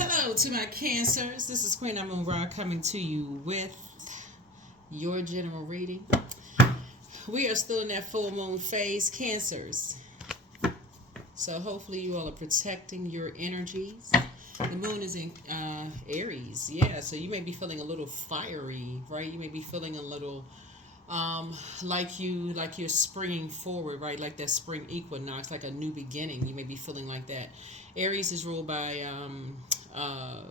Hello to my Cancers. This is Queen Amun Ra coming to you with your general reading. We are still in that full moon phase, Cancers. So hopefully you all are protecting your energies. The moon is in Aries, yeah. So you may be feeling a little fiery, right? You may be feeling a little like you're springing forward, right? Like that spring equinox, like a new beginning. You may be feeling like that. Aries is ruled by uh,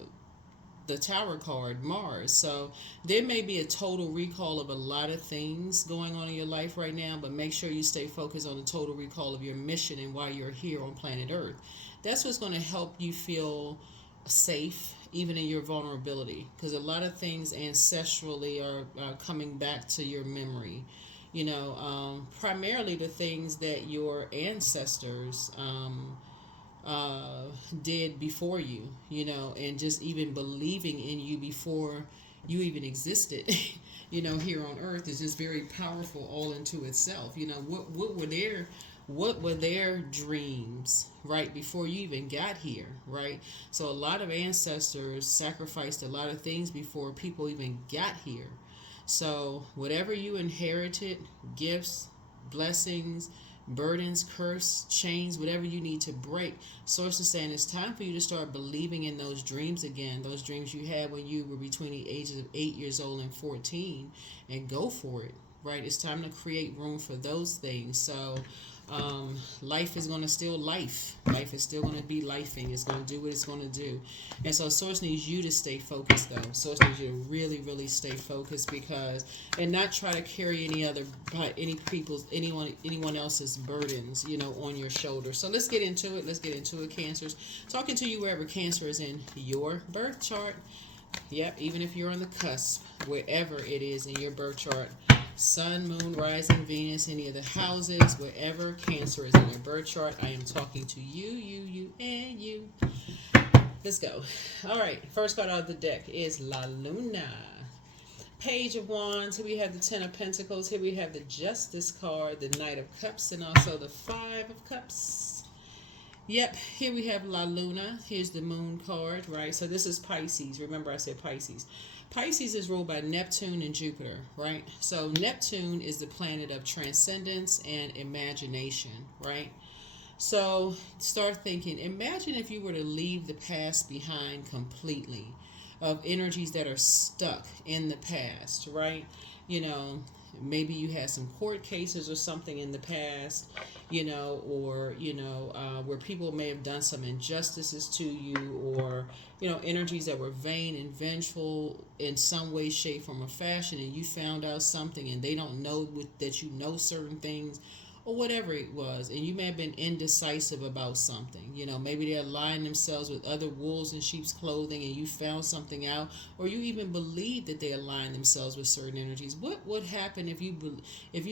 the Tower card, Mars. So there may be a total recall of a lot of things going on in your life right now, but make sure you stay focused on the total recall of your mission and why you're here on planet Earth. That's what's going to help you feel safe even in your vulnerability, because a lot of things ancestrally are coming back to your memory, primarily the things that your ancestors did before you, and just even believing in you before you even existed, here on earth is just very powerful all into itself. What were their dreams, right, before you even got here, right? So a lot of ancestors sacrificed a lot of things before people even got here. So whatever you inherited, gifts, blessings, burdens, curse, chains, whatever you need to break, source is saying it's time for you to start believing in those dreams again, those dreams you had when you were between the ages of 8 years old and 14, and go for it, right? It's time to create room for those things. So life is going to still life. Life is still going to be lifing. It's going to do what it's going to do. And so Source needs you to stay focused, though. Source needs you to really, really stay focused, and not try to carry anyone else's burdens, on your shoulders. So let's get into it. Cancers. Talking to you wherever Cancer is in your birth chart. Yep, even if you're on the cusp, wherever it is in your birth chart. Sun, Moon, Rising, Venus, any of the houses, wherever Cancer is in your birth chart, I am talking to you, and you. Let's go. All right, first card out of the deck is La Luna. Page of Wands. Here we have the Ten of Pentacles. Here we have the Justice card, the Knight of Cups, and also the Five of Cups. Yep, here we have La Luna. Here's the Moon card, right? So this is Pisces. Remember I said Pisces. Pisces is ruled by Neptune and Jupiter, right? So Neptune is the planet of transcendence and imagination, right? So start thinking. Imagine if you were to leave the past behind completely, of energies that are stuck in the past, right? Maybe you had some court cases or something in the past, or where people may have done some injustices to you, or energies that were vain and vengeful in some way, shape, form, or fashion, and you found out something and they don't know that you know certain things, or whatever it was, and you may have been indecisive about something. Maybe they aligned themselves with other wolves in sheep's clothing, and you found something out, or you even believe that they aligned themselves with certain energies. What would happen if you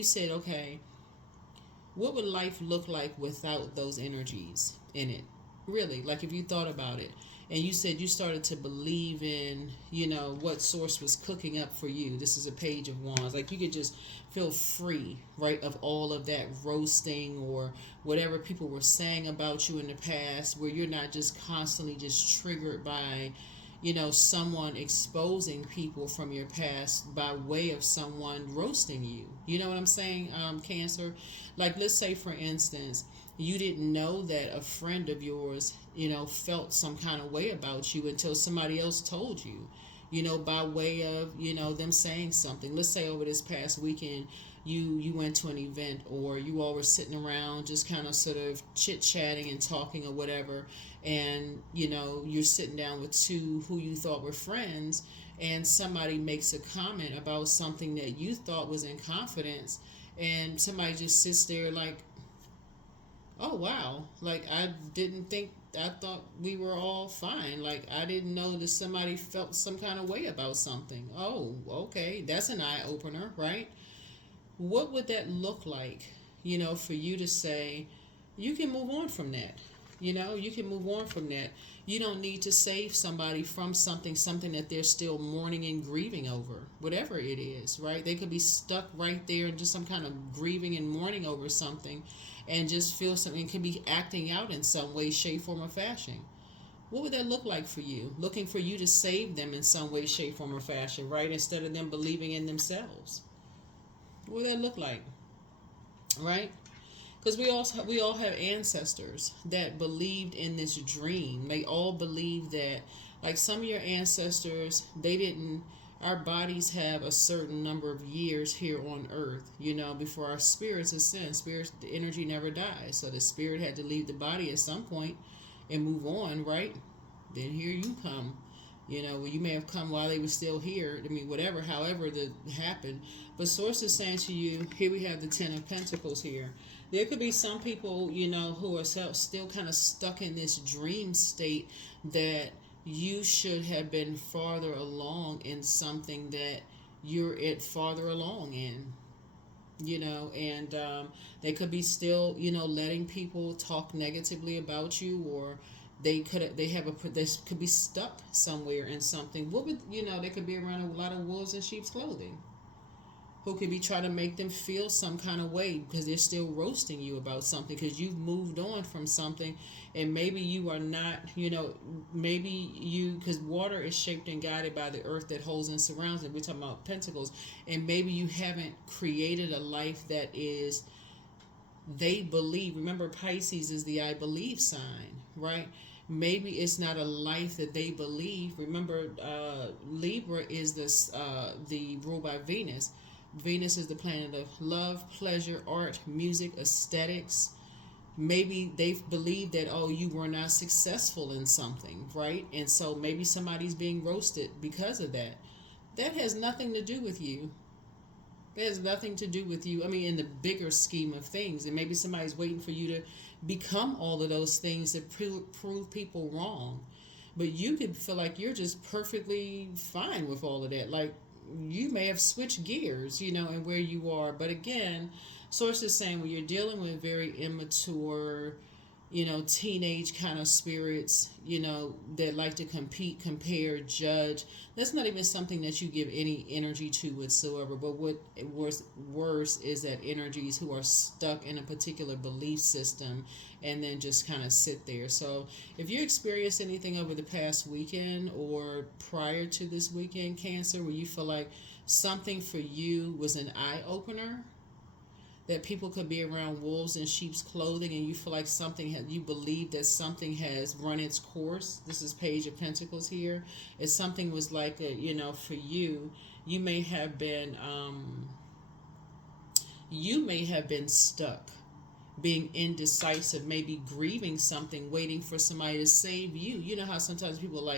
said, okay, what would life look like without those energies in it? Really, like if you thought about it, and you said you started to believe in, what source was cooking up for you. This is a Page of Wands. Like you could just feel free, right, of all of that roasting or whatever people were saying about you in the past, where you're not just constantly just triggered by, someone exposing people from your past by way of someone roasting you. You know what I'm saying, Cancer? Like, let's say, for instance, you didn't know that a friend of yours, felt some kind of way about you until somebody else told you, by way of, them saying something. Let's say over this past weekend, you went to an event, or you all were sitting around just kind of sort of chit-chatting and talking or whatever, and, you're sitting down with two who you thought were friends, and somebody makes a comment about something that you thought was in confidence, and somebody just sits there like, oh wow, like I thought we were all fine. Like I didn't know that somebody felt some kind of way about something. Oh, okay, that's an eye opener, right? What would that look like, for you to say, you can move on from that? You can move on from that. You don't need to save somebody from something that they're still mourning and grieving over, whatever it is, right? They could be stuck right there and just some kind of grieving and mourning over something, and just feel something, could be acting out in some way, shape, form, or fashion. what would that look like for you? Looking for you to save them in some way, shape, form, or fashion, right? Instead of them believing in themselves. What would that look like? Right? Because we all have ancestors that believed in this dream. They all believed that, like some of your ancestors, they didn't. Our bodies have a certain number of years here on Earth, before our spirits ascend. Spirits, the energy never dies, so the spirit had to leave the body at some point and move on, right? Then here you come. Well, you may have come while they were still here. I mean, whatever, however that happened. But Source is saying to you, here we have the Ten of Pentacles here. There could be some people, who are still kind of stuck in this dream state that you should have been farther along in something that you're farther along in. And they could be still, letting people talk negatively about you, or they could be stuck somewhere in something. What would they could be around a lot of wolves in sheep's clothing, who could be trying to make them feel some kind of way because they're still roasting you about something because you've moved on from something, and maybe you are not. Because water is shaped and guided by the earth that holds and surrounds it. We're talking about pentacles, and maybe you haven't created a life that is. They believe. Remember, Pisces is the I believe sign, right? Maybe it's not a life that they believe. Remember, Libra is the ruled by Venus. Venus is the planet of love, pleasure, art, music, aesthetics. Maybe they believe that, you were not successful in something, right? And so maybe somebody's being roasted because of that. That has nothing to do with you. It has nothing to do with you. I mean, in the bigger scheme of things. And maybe somebody's waiting for you to become all of those things to prove people wrong. But you could feel like you're just perfectly fine with all of that. Like, you may have switched gears, and where you are. But again, Source is saying when you're dealing with very immature, teenage kind of spirits, that like to compete, compare, judge. That's not even something that you give any energy to whatsoever. But what worse is that energies who are stuck in a particular belief system and then just kind of sit there. So if you experienced anything over the past weekend or prior to this weekend, Cancer, where you feel like something for you was an eye-opener, that people could be around wolves in sheep's clothing, and you feel like you believe that something has run its course. This is Page of Pentacles here. If something was like for you, you may have been stuck, being indecisive, maybe grieving something, waiting for somebody to save you. You know how sometimes people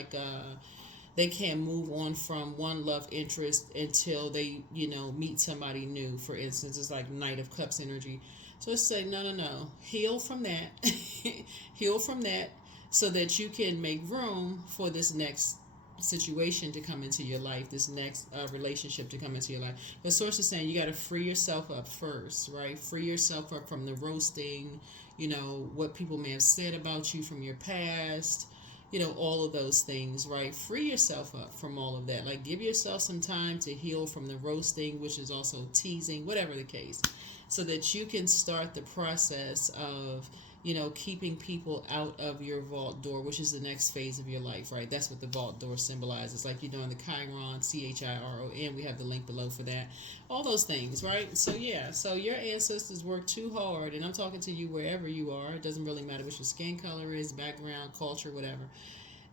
they can't move on from one love interest until they, meet somebody new. For instance, it's like Knight of Cups energy. So it's say, no. Heal from that. Heal from that so that you can make room for this next situation to come into your life, this next relationship to come into your life. The Source is saying you got to free yourself up first, right? Free yourself up from the roasting, what people may have said about you from your past, all of those things, right? Free yourself up from all of that. Like, give yourself some time to heal from the roasting, which is also teasing, whatever the case, so that you can start the process of, keeping people out of your vault door, which is the next phase of your life, right? That's what the vault door symbolizes. Like you're doing the Chiron, Chiron. We have the link below for that. All those things, right? So, yeah. So your ancestors worked too hard, and I'm talking to you wherever you are. It doesn't really matter what your skin color is, background, culture, whatever.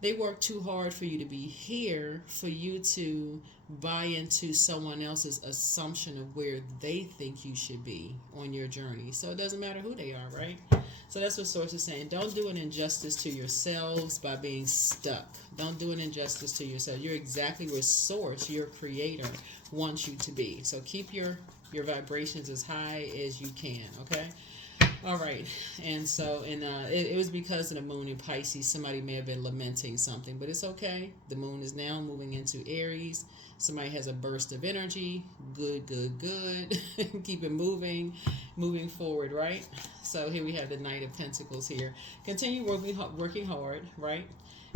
They work too hard for you to be here, for you to buy into someone else's assumption of where they think you should be on your journey. So it doesn't matter who they are, right? So that's what Source is saying. Don't do an injustice to yourselves by being stuck. Don't do an injustice to yourself. You're exactly where Source, your creator, wants you to be. So keep your vibrations as high as you can, okay? All right, and so, it was because of the moon in Pisces. Somebody may have been lamenting something, but it's okay. The moon is now moving into Aries. Somebody has a burst of energy. Good. Keep it moving forward, right? So here we have the Knight of Pentacles here. Continue working hard, right?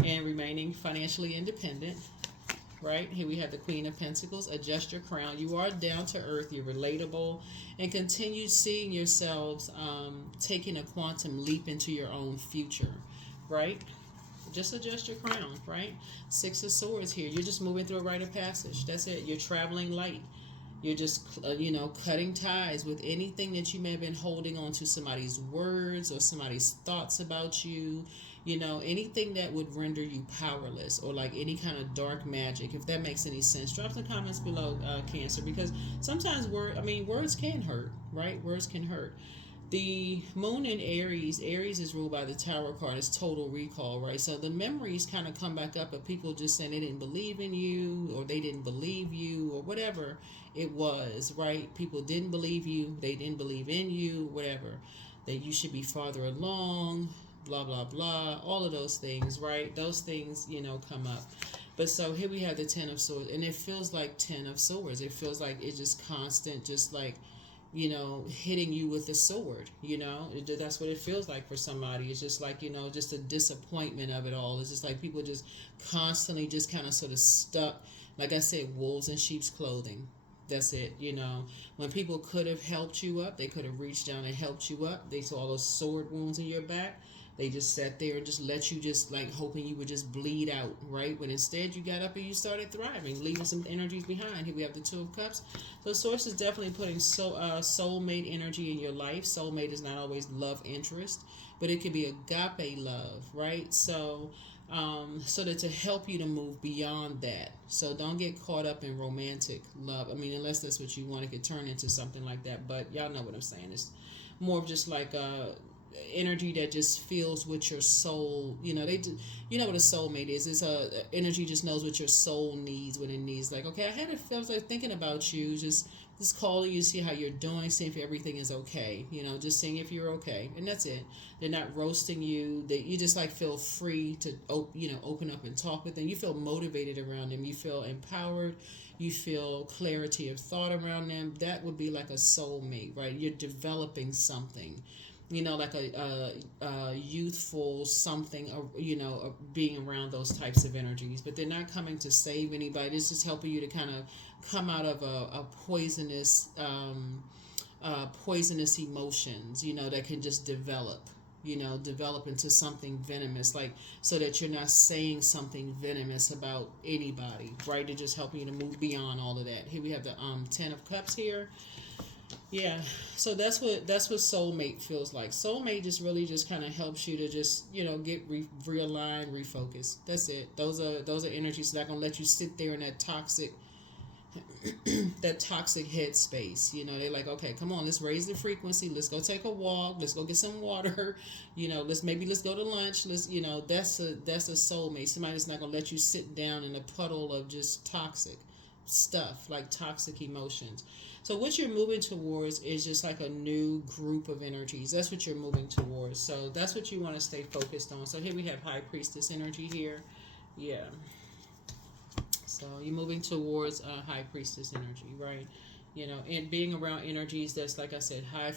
And remaining financially independent. Right here we have the Queen of Pentacles. Adjust your crown. You are down to earth. You're relatable, and continue seeing yourselves taking a quantum leap into your own future. Right. Just adjust your crown, right? Six of Swords here. You're just moving through a rite of passage. That's it. You're traveling light. You're just, cutting ties with anything that you may have been holding on to, somebody's words or somebody's thoughts about you. Anything that would render you powerless, or like any kind of dark magic, if that makes any sense. Drop some comments below, Cancer, because sometimes words can hurt, right? Words can hurt. The moon in Aries is ruled by the Tower card. It's total recall, right? So the memories kind of come back up of people just saying they didn't believe in you, or they didn't believe you, or whatever it was, right? People didn't believe you, they didn't believe in you, whatever, that you should be farther along, blah, blah, blah, all of those things, right? Those things, come up. But so here we have the Ten of Swords, and it feels like Ten of Swords. It feels like it's just constant, just like, hitting you with a sword, that's what it feels like for somebody. It's just like, just a disappointment of it all. It's just like people just constantly just kind of sort of stuck, like I said, wolves in sheep's clothing. That's it. When people could have helped you up, they could have reached down and helped you up. They saw all those sword wounds in your back. They just sat there and just let you just like hoping you would just bleed out, right? When instead you got up and you started thriving, leaving some energies behind. Here we have the Two of Cups. So Source is definitely putting soulmate energy in your life. Soulmate is not always love interest, but it could be agape love, right? So that to help you to move beyond that. So don't get caught up in romantic love. Unless that's what you want, it could turn into something like that. But y'all know what I'm saying. It's more of just like energy that just feels what your soul, you know what a soulmate is. It's a energy just knows what your soul needs when it needs. Like, okay, I was like thinking about you, just calling you, see how you're doing, see if everything is okay, just seeing if you're okay, and that's it. They're not roasting you. That you just like feel free to open up and talk with them. You feel motivated around them. You feel empowered. You feel clarity of thought around them. That would be like a soulmate, right? You're developing something, like a youthful something, being around those types of energies. But they're not coming to save anybody. It's just helping you to kind of come out of a poisonous emotions, that can just develop into something venomous, like, so that you're not saying something venomous about anybody, right? They're just helping you to move beyond all of that. Here we have the Ten of Cups here. Yeah, so that's what soulmate feels like. Soulmate just really just kind of helps you to just get realigned, refocus. That's it. Those are energies that are gonna let you sit there in that toxic headspace. They're like, okay, come on, let's raise the frequency. Let's go take a walk. Let's go get some water. Let's go to lunch. That's a soulmate. Somebody that's not gonna let you sit down in a puddle of just toxic stuff, like toxic emotions. So what you're moving towards is just like a new group of energies. That's what you're moving towards. So that's what you want to stay focused on. So here we have High Priestess energy here. Yeah. So you're moving towards High Priestess energy, right? And being around energies that's, like I said, high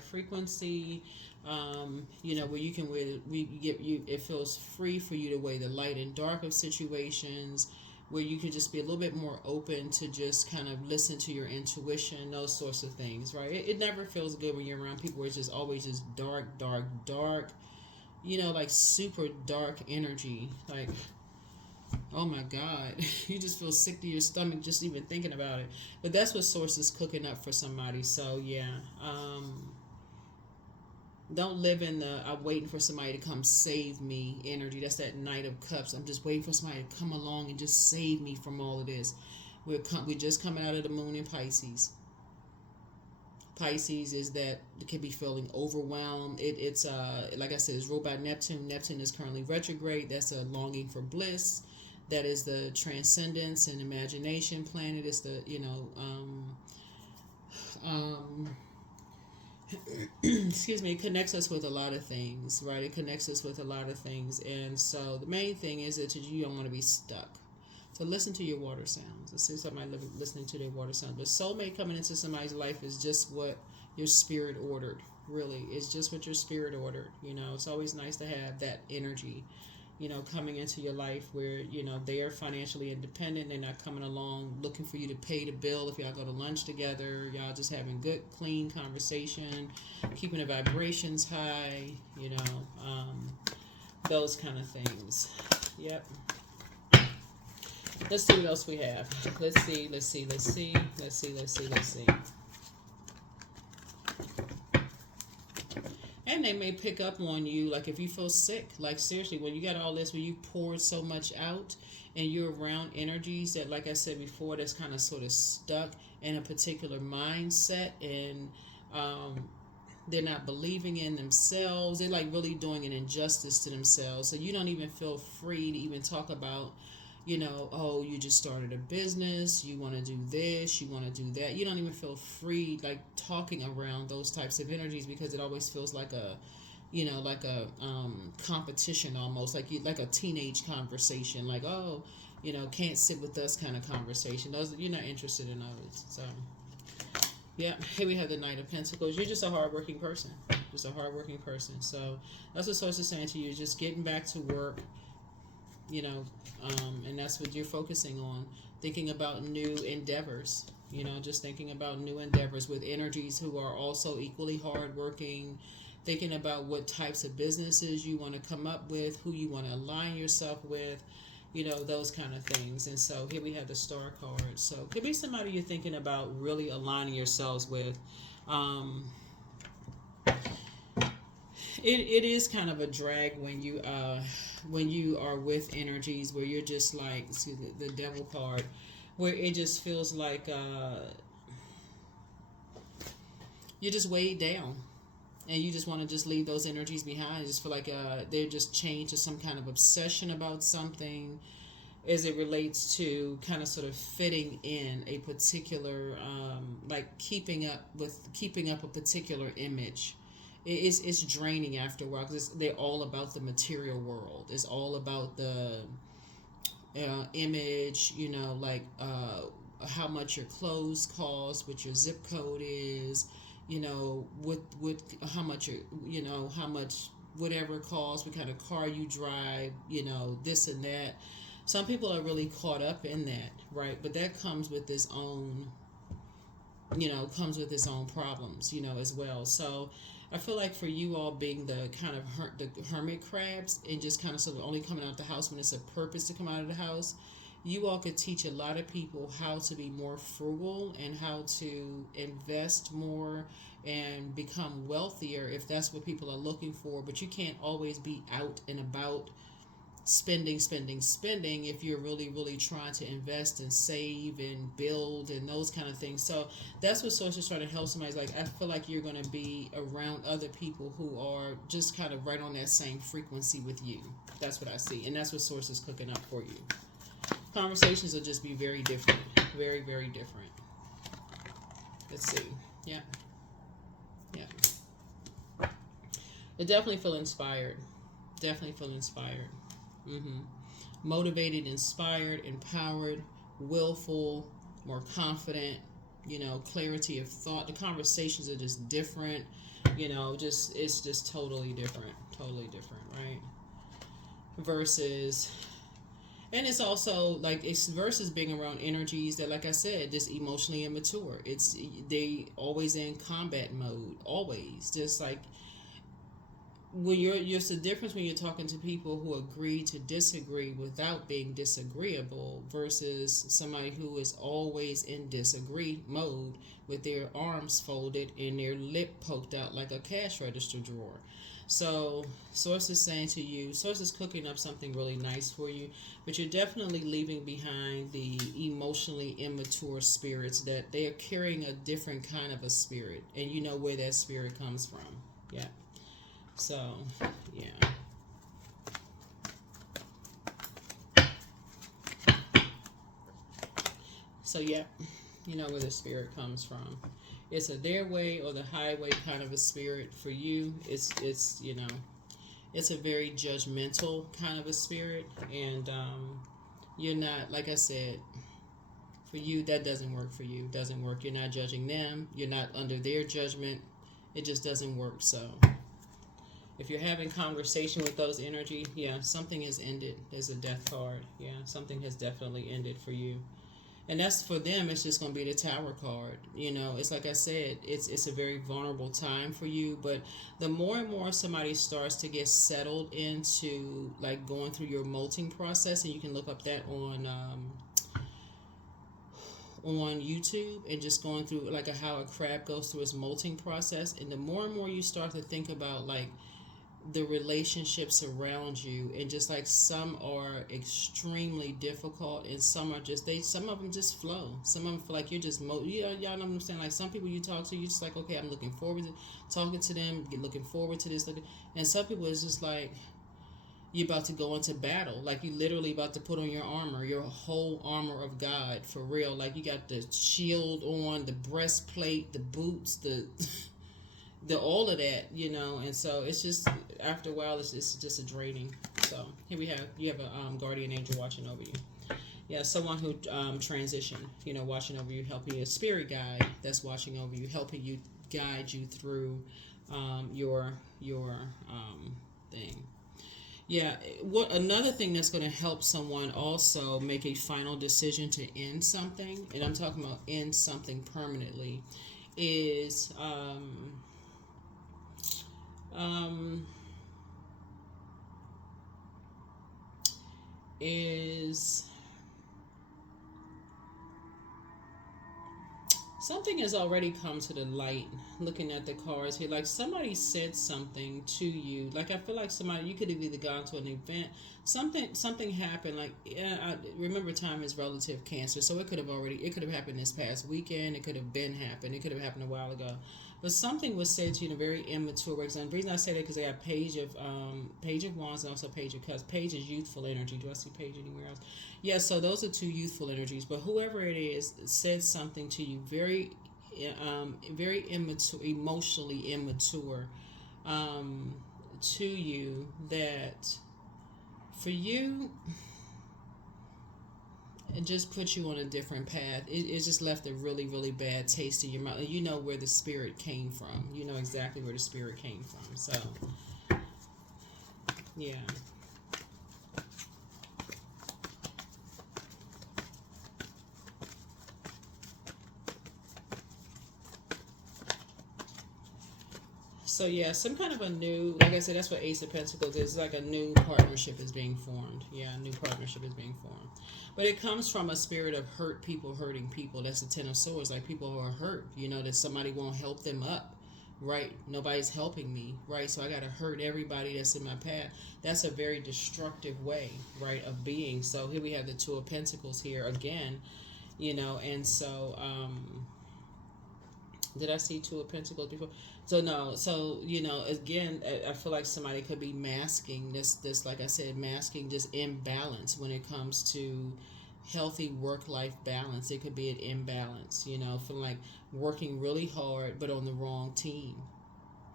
frequency, where you can it feels free for you to weigh the light and dark of situations, where you can just be a little bit more open to just kind of listen to your intuition, those sorts of things, right? It never feels good when you're around people where it's just always just dark, like super dark energy. Like, oh my God, you just feel sick to your stomach just even thinking about it. But that's what Source is cooking up for somebody. So yeah, don't live in the I'm waiting for somebody to come save me energy. That's that Knight of Cups. I'm just waiting for somebody to come along and just save me from all of this. We're just coming out of the moon in Pisces. Pisces is that it can be feeling overwhelmed. It's like I said, it's ruled by Neptune. Neptune is currently retrograde. That's a longing for bliss. That is the transcendence and imagination planet. It's the excuse me, it connects us with a lot of things, right? It connects us with a lot of things. And so the main thing is that you don't want to be stuck. So listen to your water sounds. Let's see somebody listening to their water sounds. But soulmate coming into somebody's life is just what your spirit ordered. Really, it's just what your spirit ordered. It's always nice to have that energy, coming into your life where, they are financially independent. They're not coming along looking for you to pay the bill if y'all go to lunch together. Y'all just having good, clean conversation, keeping the vibrations high, those kind of things. Yep. Let's see what else we have. Let's see. And they may pick up on you, like if you feel sick, like seriously, when you got all this, when you poured so much out and you're around energies that, like I said before, that's kind of sort of stuck in a particular mindset, and they're not believing in themselves. They're like really doing an injustice to themselves. So you don't even feel free to even talk about, oh, you just started a business, you want to do this, you want to do that. You don't even feel free like talking around those types of energies, because it always feels like a, competition almost, like a teenage conversation, like, oh, can't sit with us kind of conversation. Those, you're not interested in those. So yeah, here we have the Knight of Pentacles. You're just a hardworking person. So that's what Source is saying to you. Just getting back to work, and that's what you're focusing on. Thinking about new endeavors, just thinking about new endeavors with energies who are also equally hardworking. Thinking about what types of businesses you want to come up with, who you want to align yourself with, those kind of things. And so here we have the Star card. So could be somebody you're thinking about really aligning yourselves with. It is kind of a drag when you are with energies where you're just like, excuse me, the Devil card, where it just feels like you're just weighed down. And you just want to just leave those energies behind. I just feel like they're just chained to some kind of obsession about something as it relates to kind of sort of fitting in a particular, like keeping up a particular image. It's draining after a while, because they're all about the material world. It's all about the image, like how much your clothes cost, what your zip code is, with how much how much whatever it costs, what kind of car you drive, this and that. Some people are really caught up in that, right? But that comes with its own problems, as well. So I feel like for you all being the kind of the hermit crabs, and just kind of sort of only coming out the house when it's a purpose to come out of the house, you all could teach a lot of people how to be more frugal and how to invest more and become wealthier if that's what people are looking for. But you can't always be out and about spending if you're really, really trying to invest and save and build and those kind of things. So that's what Source is trying to help somebody. Like, I feel like you're going to be around other people who are just kind of right on that same frequency with you. That's what I see. And that's what Source is cooking up for you. Conversations will just be very different. Very, very different. Let's see. Yeah. I definitely feel inspired. Motivated, inspired, empowered, willful, more confident, clarity of thought. The conversations are just different, it's just totally different, right? And it's also like, it's versus being around energies that, like I said, just emotionally immature. They always in combat mode, always. Just like when it's the difference when you're talking to people who agree to disagree without being disagreeable, versus somebody who is always in disagree mode with their arms folded and their lip poked out like a cash register drawer. So Source is saying to you, Source is cooking up something really nice for you, but you're definitely leaving behind the emotionally immature spirits, that they are carrying a different kind of a spirit, and you know where that spirit comes from. Yeah. So, yeah. So, yeah, you know where the spirit comes from. It's a their way or the highway kind of a spirit. For you, it's it's a very judgmental kind of a spirit. And you're not, like I said, for you, that doesn't work for you. Doesn't work. You're not judging them. You're not under their judgment. It just doesn't work. So if you're having conversation with those energy, yeah, something has ended. There's a death card. Yeah, something has definitely ended for you. And that's for them. It's just going to be the Tower card. You know, it's like I said, it's a very vulnerable time for you. But the more and more somebody starts to get settled into like going through your molting process, and you can look up that on YouTube, and just going through like how a crab goes through its molting process. And the more and more you start to think about like the relationships around you, and just like some are extremely difficult, and some are just some of them just flow. Some of them feel like you're just y'all know what I'm saying. Like some people you talk to, you just like, okay, I'm looking forward to talking to them, looking forward to this, and some people it's just like you're about to go into battle. Like you literally about to put on your armor, your whole armor of God, for real. Like you got the shield on, the breastplate, the boots, the the all of that, you know. And so it's just after a while it's just a draining. So here you have a guardian angel watching over you. Yeah, someone who transitioned, you know, watching over you, helping you, a spirit guide that's watching over you, helping you, guide you through your thing. Yeah, what another thing that's going to help someone also make a final decision to end something, and I'm talking about end something permanently, is is something has already come to the light. Looking at the cards here, like somebody said something to you. Like I feel like somebody, you could have either gone to an event, something happened. Like I remember, time is relative, Cancer. So it could have happened this past weekend. It could have been happened. It could have happened a while ago. But something was said to you in a very immature way. And the reason I say that because I got Page of Wands and also Page of Cups. Page is youthful energy. Do I see Page anywhere else? Yeah, so those are two youthful energies. But whoever it is said something to you very immature, emotionally immature, to you, that for you it just put you on a different path. It just left a really, really bad taste in your mouth. You know where the spirit came from. You know exactly where the spirit came from. So, yeah. So yeah, some kind of a new, like I said, that's what Ace of Pentacles is. Like a new partnership is being formed. Yeah, a new partnership is being formed. But it comes from a spirit of hurt people hurting people. That's the Ten of Swords. Like people who are hurt, you know, that somebody won't help them up, right? Nobody's helping me, right? So I got to hurt everybody that's in my path. That's a very destructive way, right, of being. So here we have the Two of Pentacles here again, you know, and so, did I see Two of Pentacles before? So no, so you know, again, I feel like somebody could be masking this, like I said, masking just imbalance when it comes to healthy work-life balance. It could be an imbalance, you know, from like working really hard but on the wrong team.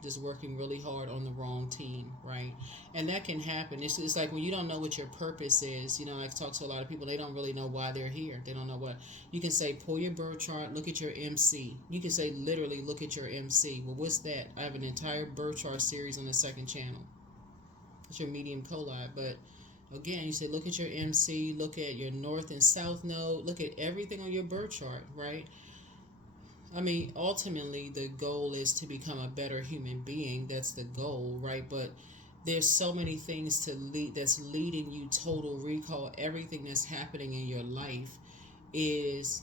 Just working really hard on the wrong team, right? And that can happen. It's like when you don't know what your purpose is, you know, I talk to a lot of people, they don't really know why they're here. They don't know what. You can say, pull your birth chart, look at your MC. You can say, literally, look at your MC. Well, what's that? I have an entire birth chart series on the second channel. It's your medium collide. But again, you say, look at your MC, look at your north and south node, look at everything on your birth chart, right? I mean, ultimately, the goal is to become a better human being. That's the goal, right? But there's so many things that's leading you total recall. Everything that's happening in your life is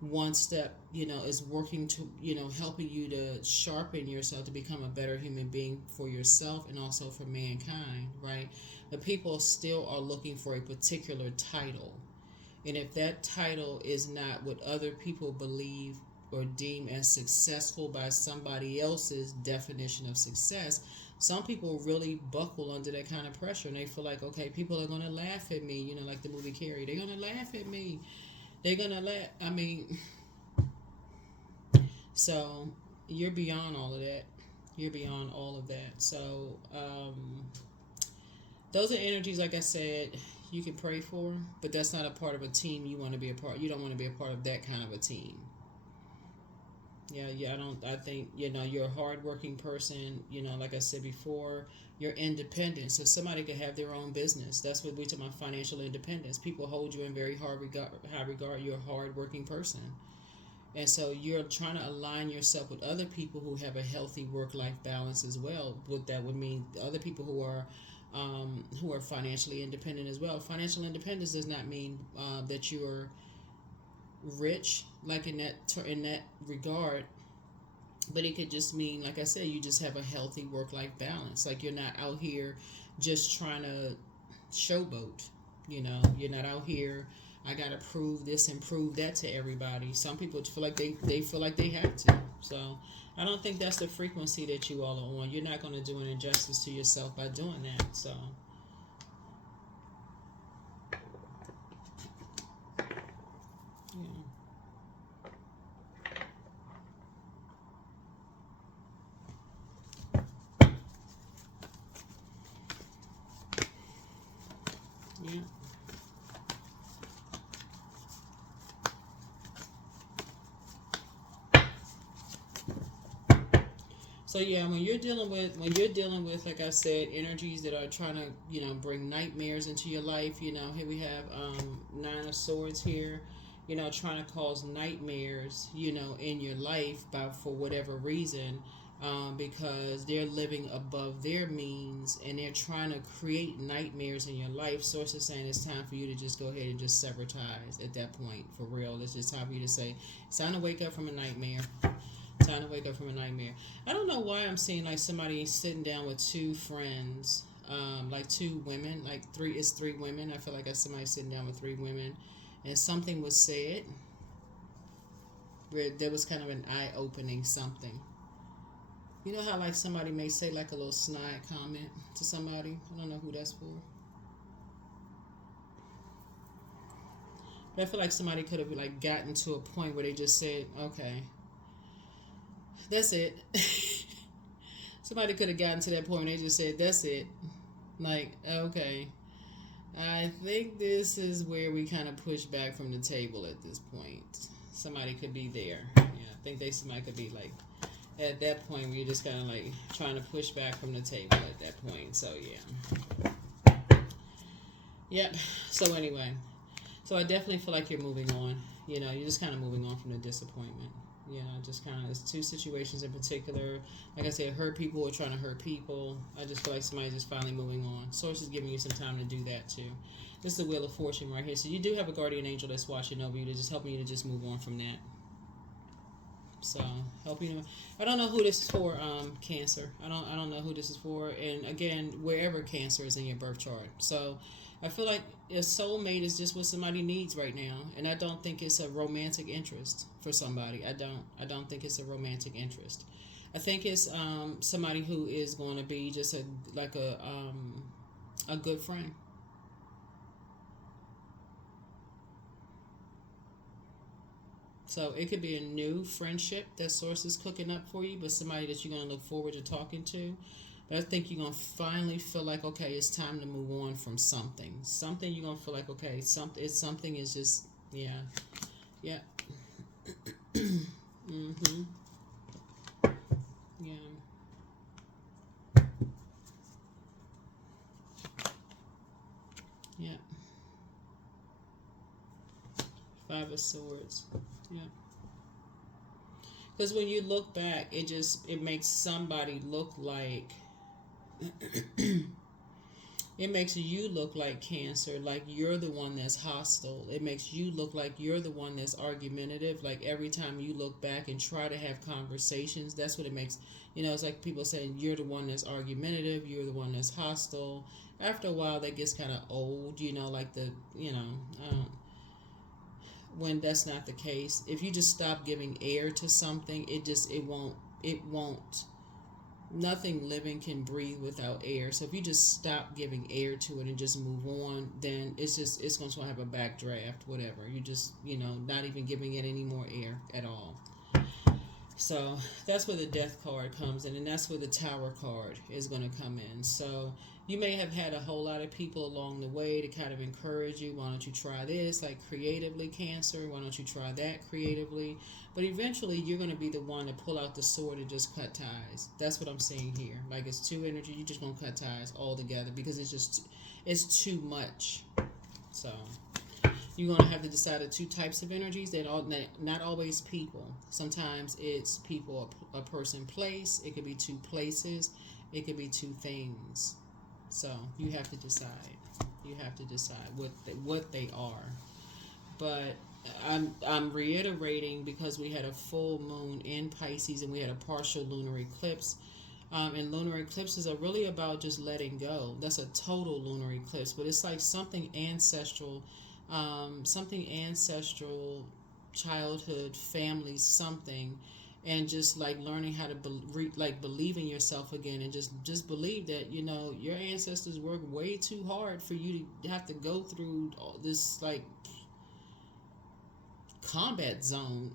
one step, you know, is working to, you know, helping you to sharpen yourself to become a better human being for yourself and also for mankind, right? The people still are looking for a particular title. And if that title is not what other people believe or deem as successful by somebody else's definition of success, some people really buckle under that kind of pressure, and they feel like, okay, people are going to laugh at me, you know, like the movie Carrie. They're going to laugh at me. They're going to laugh. I mean, so you're beyond all of that. You're beyond all of that. So those are energies, like I said, you can pray for, but that's not a part of a team you want to be a part. You don't want to be a part of that kind of a team. Yeah. I think, you're a hardworking person. Like I said before, you're independent. So somebody could have their own business. That's what we talk about, financial independence. People hold you in very high regard. You're a hardworking person. And so you're trying to align yourself with other people who have a healthy work-life balance as well. What that would mean, other people who are financially independent as well. Financial independence does not mean that you're rich, like in that regard, but it could just mean, like I said, you just have a healthy work-life balance. Like, you're not out here just trying to showboat. You're not out here, I gotta prove this and prove that to everybody. Some people feel like they feel like they have to. So I don't think that's the frequency that you all are on. You're not going to do an injustice to yourself by doing that. So yeah. Yeah. So yeah, when you're dealing with, like I said, energies that are trying to, bring nightmares into your life. Here we have Nine of Swords here. Trying to cause nightmares, in your life for whatever reason, because they're living above their means and they're trying to create nightmares in your life. Source is saying it's time for you to just go ahead and just sever ties at that point. For real, it's just time for you to say it's time to wake up from a nightmare. Time to wake up from a nightmare. I don't know why I'm seeing like somebody sitting down with two friends, like two women, like three women. I feel like that's somebody sitting down with three women, and something was said where there was kind of an eye-opening something. You know how like somebody may say like a little snide comment to somebody. I don't know who that's for, but I feel like somebody could have like gotten to a point where they just said, "Okay, that's it." Somebody could have gotten to that point and they just said, "That's it." Like, okay, I think this is where we kind of push back from the table at this point. Somebody could be there. Yeah, I think somebody could be like at that point where you're just kind of like trying to push back from the table at that point. So yeah, yep. So anyway, so I definitely feel like you're moving on. You're just kind of moving on from the disappointment. Just kind of, there's two situations in particular. Like I said, hurt people or trying to hurt people. I just feel like somebody's just finally moving on. Source is giving you some time to do that too. This is the Wheel of Fortune right here. So you do have a guardian angel that's watching over you, to just helping you to just move on from that. So helping you. I don't know who this is for, Cancer. I don't know who this is for. And again, wherever Cancer is in your birth chart. So I feel like a soulmate is just what somebody needs right now, and I don't think it's a romantic interest for somebody. I don't think it's a romantic interest. I think it's somebody who is going to be just a good friend. So it could be a new friendship that Source is cooking up for you, but somebody that you're going to look forward to talking to. But I think you're going to finally feel like, okay, it's time to move on from something. Something you're going to feel like, okay, something is just, yeah. Yeah. Mm-hmm. Yeah. Yeah. Five of Swords. Yeah. Because when you look back, it makes somebody look like it makes you look like Cancer, like you're the one that's hostile. It makes you look like you're the one that's argumentative. Like every time you look back and try to have conversations, that's what it makes. It's like people saying you're the one that's argumentative, you're the one that's hostile. After a while, that gets kind of old, like when that's not the case. If you just stop giving air to something, it won't. Nothing living can breathe without air. So if you just stop giving air to it and just move on, then it's going to have a backdraft, whatever. You just, not even giving it any more air at all. So that's where the death card comes in, and that's where the tower card is going to come in. So you may have had a whole lot of people along the way to kind of encourage you. Why don't you try this, like creatively, Cancer? Why don't you try that creatively? But eventually, you're going to be the one to pull out the sword and just cut ties. That's what I'm seeing here. Like it's two energy. You just won't cut ties all together because it's too much. So you're going to have to decide the two types of energies. That all not always people. Sometimes it's people, a person, place. It could be two places. It could be two things. So you have to decide. You have to decide what they are. But I'm reiterating because we had a full moon in Pisces and we had a partial lunar eclipse. And lunar eclipses are really about just letting go. That's a total lunar eclipse, but it's like something ancestral, childhood, family, something, and just like learning how to believe in yourself again, and just believe that your ancestors worked way too hard for you to have to go through all this like combat zone.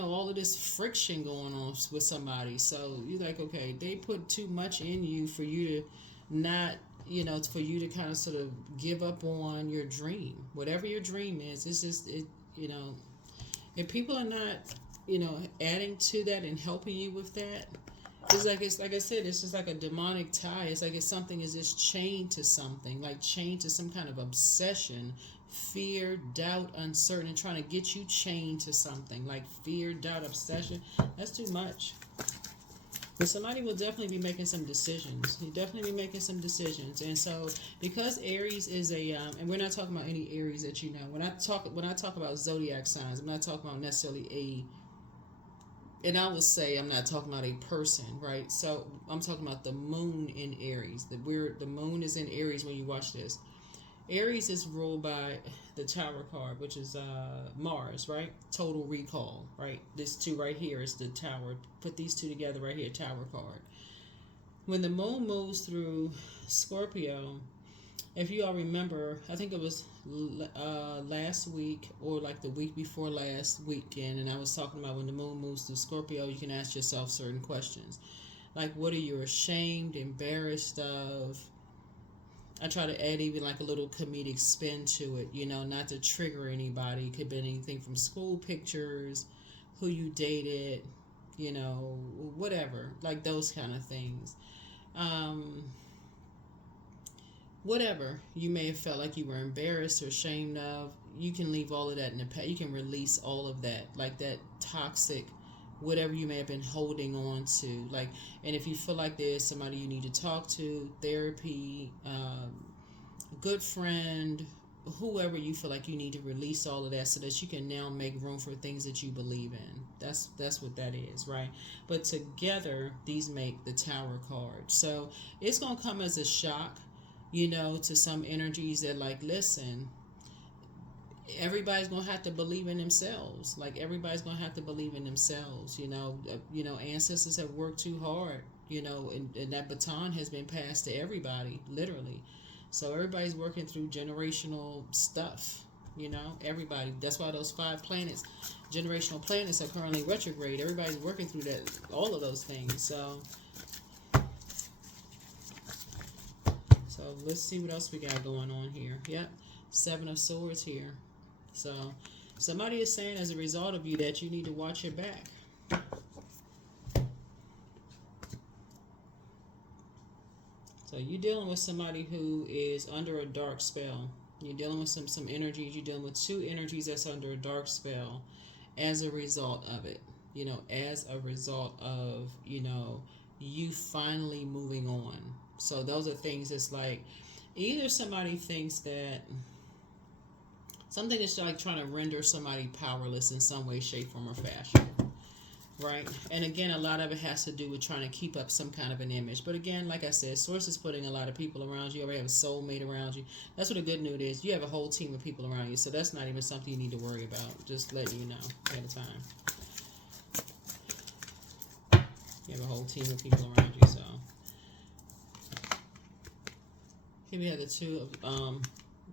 All of this friction going on with somebody. So you're like, okay, they put too much in you for you to not, for you to kind of sort of give up on your dream. Whatever your dream is, it's just, if people are not, adding to that and helping you with that, it's like I said, it's just like a demonic tie. It's like something is just chained to something, like chained to some kind of obsession, fear, doubt, uncertainty, trying to get you chained to something like fear, doubt, obsession. That's too much. But somebody will definitely be making some decisions. You'll definitely be making some decisions. And so because Aries is and we're not talking about any Aries that when I talk about zodiac signs, I'm not talking about necessarily and I will say I'm not talking about a person, right? So I'm talking about the moon in Aries. The moon is in Aries when you watch this. Aries is ruled by the Tower card, which is Mars, right? Total recall, right? This two right here is the Tower. Put these two together right here, Tower card. When the moon moves through Scorpio, if you all remember, I think it was last week or like the week before last weekend, and I was talking about when the moon moves through Scorpio, you can ask yourself certain questions. Like, what are you ashamed, embarrassed of? I try to add even like a little comedic spin to it, not to trigger anybody. It could be anything from school pictures, who you dated, whatever, like those kind of things. Whatever you may have felt like you were embarrassed or ashamed of, you can leave all of that in the past. You can release all of that, like that toxic, whatever you may have been holding on to. Like, and if you feel like there's somebody you need to talk to, therapy, good friend, whoever you feel like you need to release all of that so that you can now make room for things that you believe in. That's what that is, right? But together, these make the Tower card. So it's going to come as a shock, to some energies that like, listen, everybody's gonna have to believe in themselves. Like everybody's gonna have to believe in themselves. Ancestors have worked too hard. And that baton has been passed to everybody, literally. So everybody's working through generational stuff. Everybody. That's why those 5 planets, generational planets, are currently retrograde. Everybody's working through that, all of those things. So let's see what else we got going on here. Yep, 7 of Swords here. So somebody is saying as a result of you that you need to watch your back. So you're dealing with somebody who is under a dark spell. You're dealing with some energies. You're dealing with 2 energies that's under a dark spell as a result of it. As a result of, you finally moving on. So those are things that's like, either somebody thinks that something is like trying to render somebody powerless in some way, shape, form, or fashion. Right? And again, a lot of it has to do with trying to keep up some kind of an image. But again, like I said, Source is putting a lot of people around you. You already have a soulmate around you. That's what a good news is. You have a whole team of people around you. So that's not even something you need to worry about. Just letting you know ahead of time. You have a whole team of people around you. So here we have the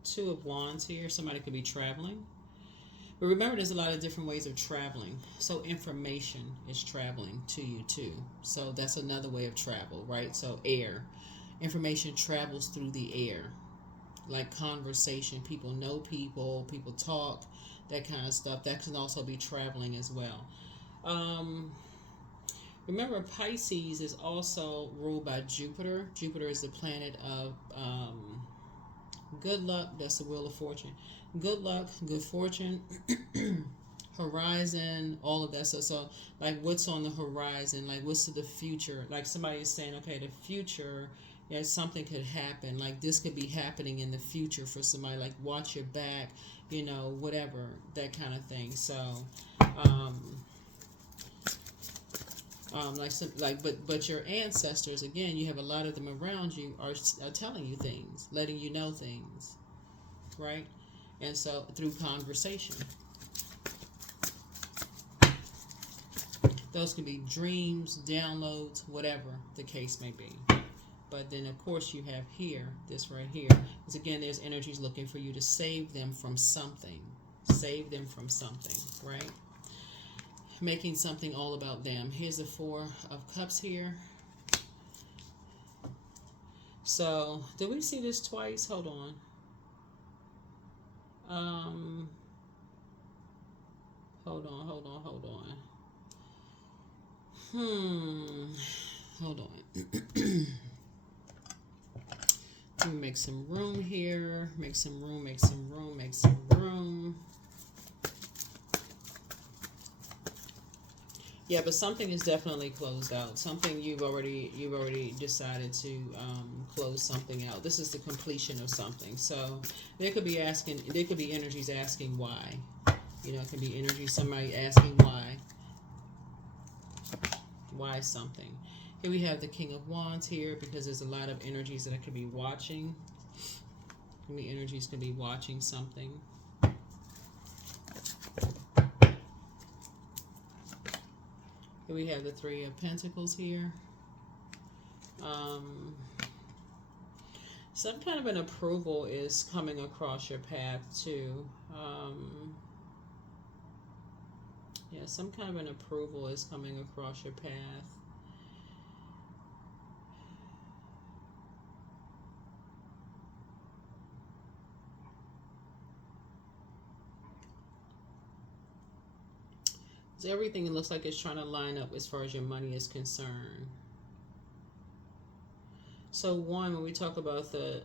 two of Wands here. Somebody could be traveling. But remember, there's a lot of different ways of traveling. So information is traveling to you too. So that's another way of travel, right? So air. Information travels through the air. Like conversation. People know people. People talk. That kind of stuff. That can also be traveling as well. Remember, Pisces is also ruled by Jupiter. Jupiter is the planet of good luck. That's the wheel of fortune. Good luck, good fortune, horizon, all of that. So like what's on the horizon? Like what's the future? Like somebody is saying, okay, the future, yeah, something could happen. Like this could be happening in the future for somebody. Like watch your back, you know, whatever, that kind of thing. So, but your ancestors, again, you have a lot of them around you are telling you things, letting you know things, right? And so through conversation, those can be dreams, downloads, whatever the case may be. But then of course you have here, this right here, because again, there's energies looking for you to save them from something, right? Making something all about them. Here's the Four of Cups here. So, did we see this twice? Hold on. Hold on. Hold on. Let me make some room here. Make some room. Yeah, but something is definitely closed out. Something you've already decided to close something out. This is the completion of something. So there could be energies asking why. You know, it could be energy, somebody asking why. Why something. Here we have the King of Wands here, because there's a lot of energies that I could be watching. How many energies could be watching something? Here we have the Three of Pentacles here. Some kind of an approval is coming across your path too. Yeah, some kind of an approval is coming across your path. So everything it looks like it's trying to line up as far as your money is concerned. So one, when we talk about the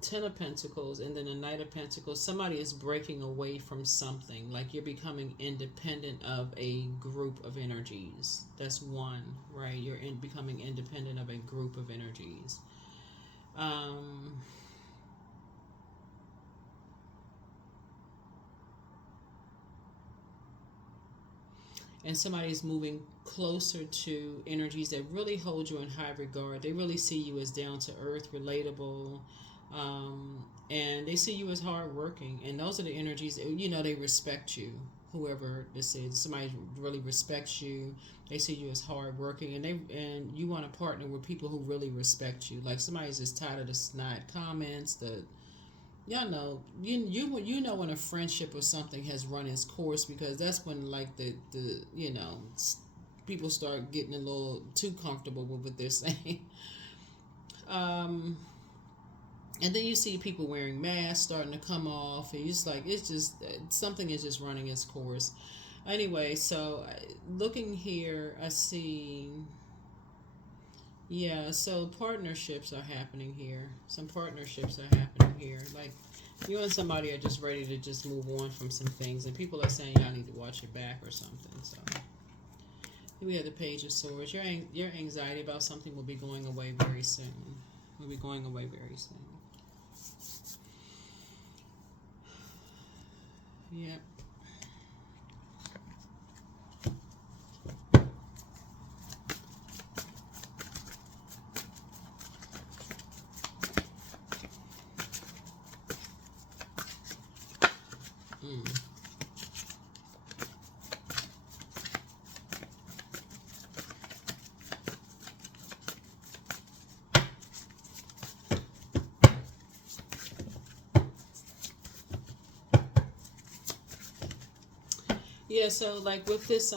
Ten of Pentacles and then the Knight of Pentacles, somebody is breaking away from something. Like you're becoming independent of a group of energies. That's one, right? You're becoming independent of a group of energies. And somebody's moving closer to energies that really hold you in high regard. They really see you as down to earth, relatable, and they see you as hardworking. And those are the energies, you know, they respect you. Whoever this is, somebody really respects you. They see you as hardworking, and you want to partner with people who really respect you. Like somebody's just tired of the snide comments, y'all know, you know when a friendship or something has run its course, because that's when like the you know, people start getting a little too comfortable with what they're saying. And then you see people wearing masks starting to come off, and it's like it's just something is just running its course. Anyway, so looking here, I see. Yeah, so partnerships are happening here. Some partnerships are happening here. Like you and somebody are just ready to just move on from some things, and people are saying y'all need to watch your back or something. So here we have the Page of Swords. Your anxiety about something will be going away very soon. Will be going away very soon. Yep. Yeah, so like with this,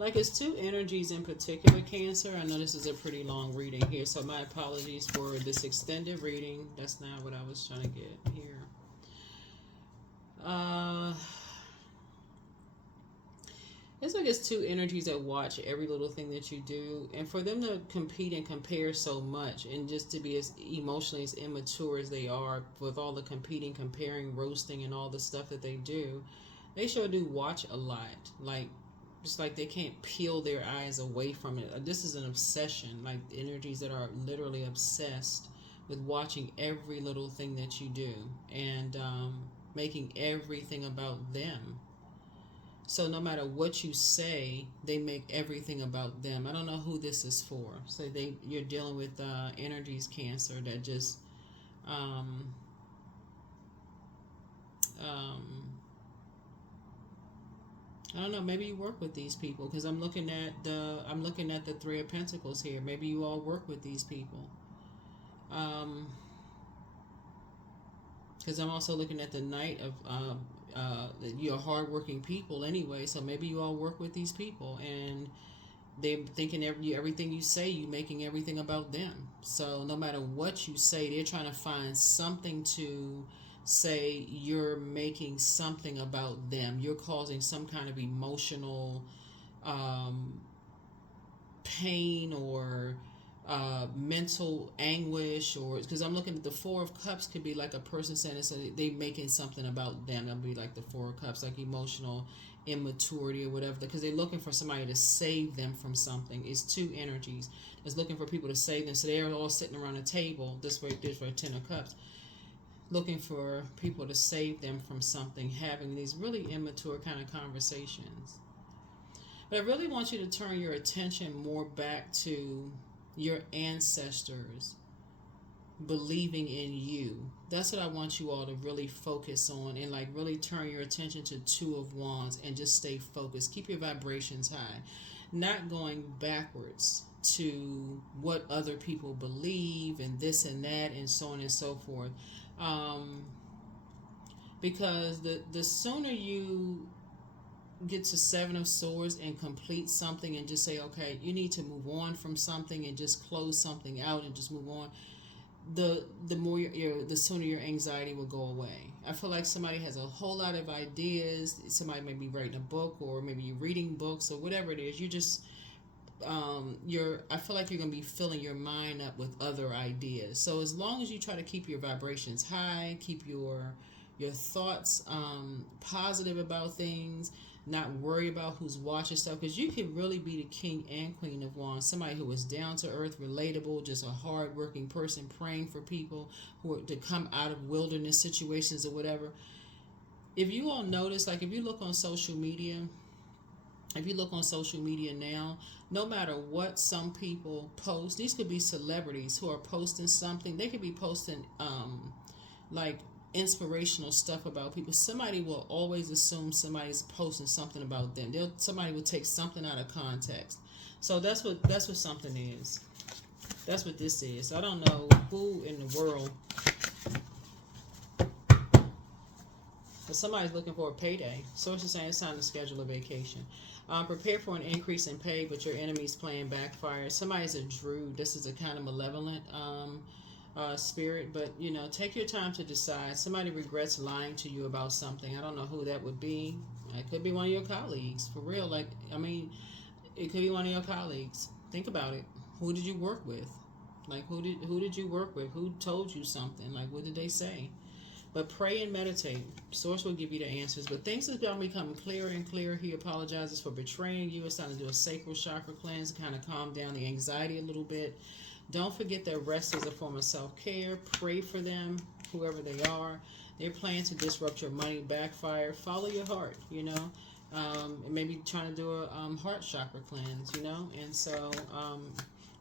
like it's two energies in particular, Cancer. I know this is a pretty long reading here, so my apologies for this extended reading. That's not what I was trying to get here. Uh, it's like it's two energies that watch every little thing that you do, and for them to compete and compare so much, and just to be as emotionally as immature as they are with all the competing, comparing, roasting, and all the stuff that they do, they sure do watch a lot. Like, it's like they can't peel their eyes away from it. This is an obsession, like energies that are literally obsessed with watching every little thing that you do, and making everything about them. So no matter what you say, they make everything about them. I don't know who this is for. So you're dealing with energies, Cancer, that just um, um, I don't know. Maybe you work with these people, because I'm looking at the Three of Pentacles here. Maybe you all work with these people. Because I'm also looking at the Knight of you're hardworking people anyway. So maybe you all work with these people, and they're thinking everything you say, you making everything about them. So no matter what you say, they're trying to find something to say. You're making something about them. You're causing some kind of emotional um, pain, or mental anguish, or because I'm looking at the Four of Cups, could be like a person saying this, so they making something about them. That'll be like the Four of Cups, like emotional immaturity or whatever, because they're looking for somebody to save them from something. It's two energies. It's looking for people to save them. So they're all sitting around a table. This way, this for 10 of Cups, looking for people to save them from something, having these really immature kind of conversations. But I really want you to turn your attention more back to your ancestors believing in you. That's what I want you all to really focus on, and like really turn your attention to Two of Wands and just stay focused. Keep your vibrations high. Not going backwards to what other people believe and this and that and so on and so forth. Because the sooner you get to Seven of Swords and complete something and just say, okay, you need to move on from something and just close something out and just move on, the more the sooner your anxiety will go away. I feel like somebody has a whole lot of ideas. Somebody may be writing a book, or maybe you're reading books, or whatever it is. You just I feel like you're going to be filling your mind up with other ideas. So as long as you try to keep your vibrations high, keep your thoughts positive about things, not worry about who's watching stuff, because you can really be the King and Queen of Wands, somebody who is down to earth, relatable, just a hard-working person, praying for people who are to come out of wilderness situations or whatever. If you all notice, like if you look on social media, now, no matter what some people post, these could be celebrities who are posting something. They could be posting like inspirational stuff about people. Somebody will always assume somebody's posting something about them. Somebody will take something out of context. So that's what something is. That's what this is. I don't know who in the world, but somebody's looking for a payday. Source is saying it's time to schedule a vacation. Prepare for an increase in pay, but your enemy's playing backfire. Somebody's a druid. This is a kind of malevolent spirit, but take your time to decide. Somebody regrets lying to you about something. I don't know who that would be. It could be one of your colleagues, for real. Like, I mean, it could be one of your colleagues. Think about it. Who did you work with? Like, who did you work with? Who told you something? Like, what did they say? But pray and meditate. Source will give you the answers. But things are going to become clearer and clearer. He apologizes for betraying you. It's time to do a sacral chakra cleanse to kind of calm down the anxiety a little bit. Don't forget that rest is a form of self-care. Pray for them, whoever they are. They're planning to disrupt your money, backfire. Follow your heart, and maybe trying to do a heart chakra cleanse, And so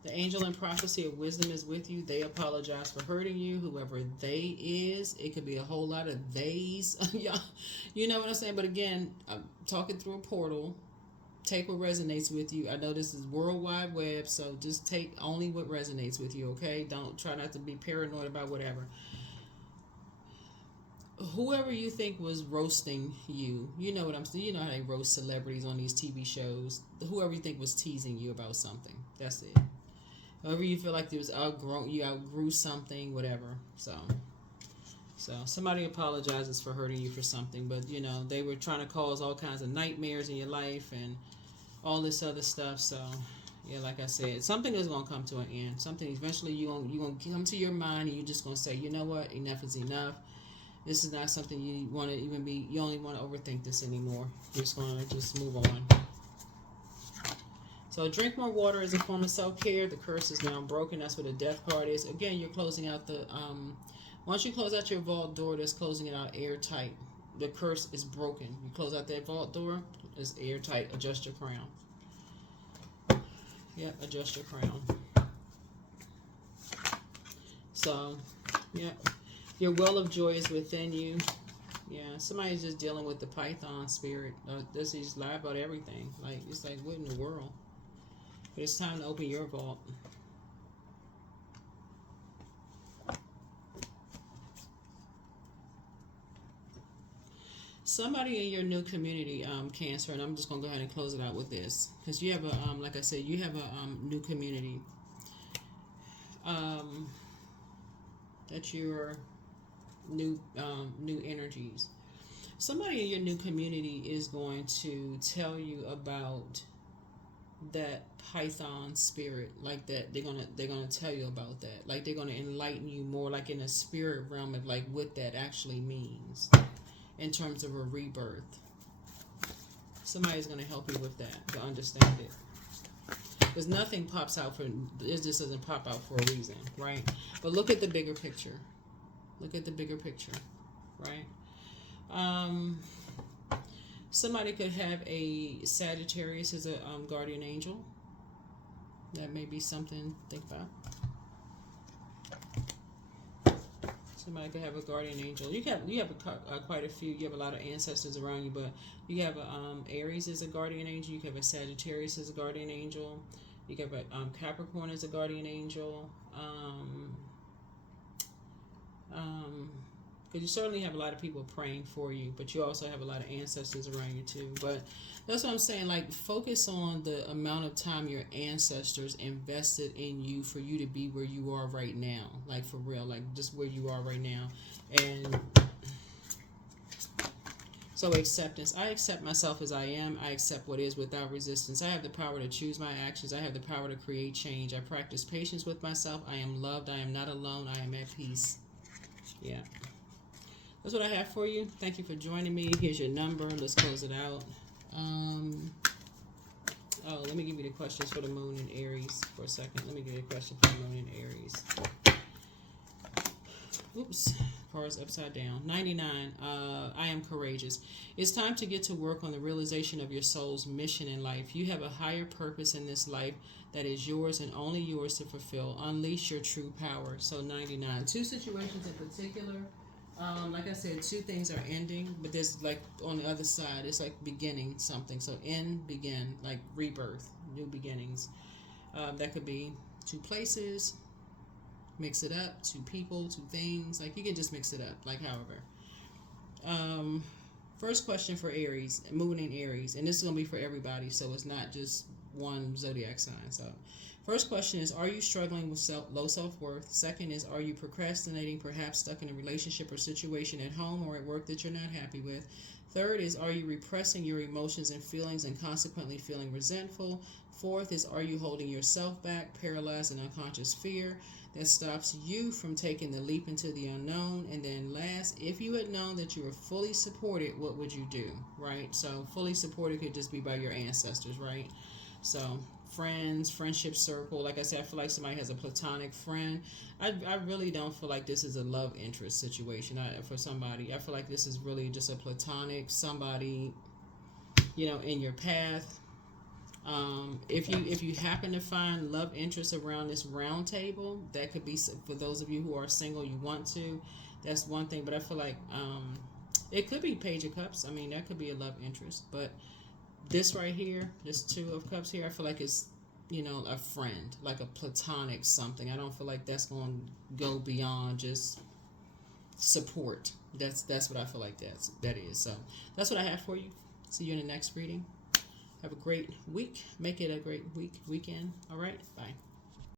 the angel in prophecy of wisdom is with you. They apologize for hurting you, whoever they is. It could be a whole lot of theys. You know what I'm saying? But again, I'm talking through a portal. Take what resonates with you. I know this is World Wide Web, so just take only what resonates with you, okay? Don't try not to be paranoid about whatever. whoever you think was roasting you, you know what I'm saying. You know how they roast celebrities on these TV shows. Whoever you think was teasing you about something. That's it. Whoever you feel like it was outgrown, you outgrew something, whatever. So somebody apologizes for hurting you for something, but you know they were trying to cause all kinds of nightmares in your life and all this other stuff. So yeah, like I said, something is gonna come to an end. Something eventually you gonna come to your mind and you're just gonna say, you know what, enough is enough. This is not something you want to even be. You only want to overthink this anymore. You're just gonna just move on. So drink more water is a form of self-care. The curse is now broken. That's what the death card is. Again, you're closing out the once you close out your vault door, that's closing it out airtight. The curse is broken. You close out that vault door, it's airtight. Adjust your crown. Yep, adjust your crown. So, yeah, your well of joy is within you. Yeah, somebody's just dealing with the Python spirit. This is lie about everything. Like, it's like, what in the world? But it's time to open your vault. Somebody in your new community, Cancer, and I'm just going to go ahead and close it out with this. Because you have a, like I said, you have a new community. That you're new energies. Somebody in your new community is going to tell you about that Python spirit, like that. They're gonna tell you about that. Like they're gonna enlighten you more, like in a spirit realm of like what that actually means in terms of a rebirth. Somebody's gonna help you with that to understand it. Because nothing pops out for it. Just doesn't pop out for a reason, right? But look at the bigger picture. Look at the bigger picture, right? Somebody could have a Sagittarius as a guardian angel. That may be something to think about. Somebody could have a guardian angel. You have quite a few. You have a lot of ancestors around you, but you have a Aries as a guardian angel. You have a Sagittarius as a guardian angel. You have a Capricorn as a guardian angel. Because you certainly have a lot of people praying for you, but you also have a lot of ancestors around you too. But that's what I'm saying. Like, focus on the amount of time your ancestors invested in you for you to be where you are right now. Like, for real. Like, just where you are right now. And so acceptance. I accept myself as I am. I accept what is without resistance. I have the power to choose my actions. I have the power to create change. I practice patience with myself. I am loved. I am not alone. I am at peace. Yeah. That's what I have for you. Thank you for joining me. Here's your number. Let's close it out. Let me give you the questions for the moon in Aries for a second. Let me give you a question for the moon in Aries. Oops. Cards upside down. 99. I am courageous. It's time to get to work on the realization of your soul's mission in life. You have a higher purpose in this life that is yours and only yours to fulfill. Unleash your true power. So 99. Two situations in particular. Like I said, two things are ending, but there's like on the other side, it's like beginning something. So end, begin, like rebirth, new beginnings. That could be two places, mix it up, two people, two things. Like you can just mix it up, like however. First question for Aries, moon in Aries, and this is gonna be for everybody, so it's not just one zodiac sign. So first question is, are you struggling with low self-worth? Second is, are you procrastinating, perhaps stuck in a relationship or situation at home or at work that you're not happy with? Third is, are you repressing your emotions and feelings and consequently feeling resentful? Fourth is, are you holding yourself back, paralyzed in unconscious fear that stops you from taking the leap into the unknown? And then last, if you had known that you were fully supported, what would you do, right? So fully supported could just be by your ancestors, right? So friends, friendship circle. Like I said, I feel like somebody has a platonic friend. I really don't feel like this is a love interest situation for somebody. I feel like this is really just a platonic somebody, in your path. If you happen to find love interest around this round table, that could be for those of you who are single. You want to. That's one thing. But I feel like it could be Page of Cups. I mean, that could be a love interest, but this right here, this Two of Cups here, I feel like it's, a friend, like a platonic something. I don't feel like that's going to go beyond just, support. That's what I feel like that is. So that's what I have for you. See you in the next reading. Have a great week. Make it a great weekend. All right. Bye.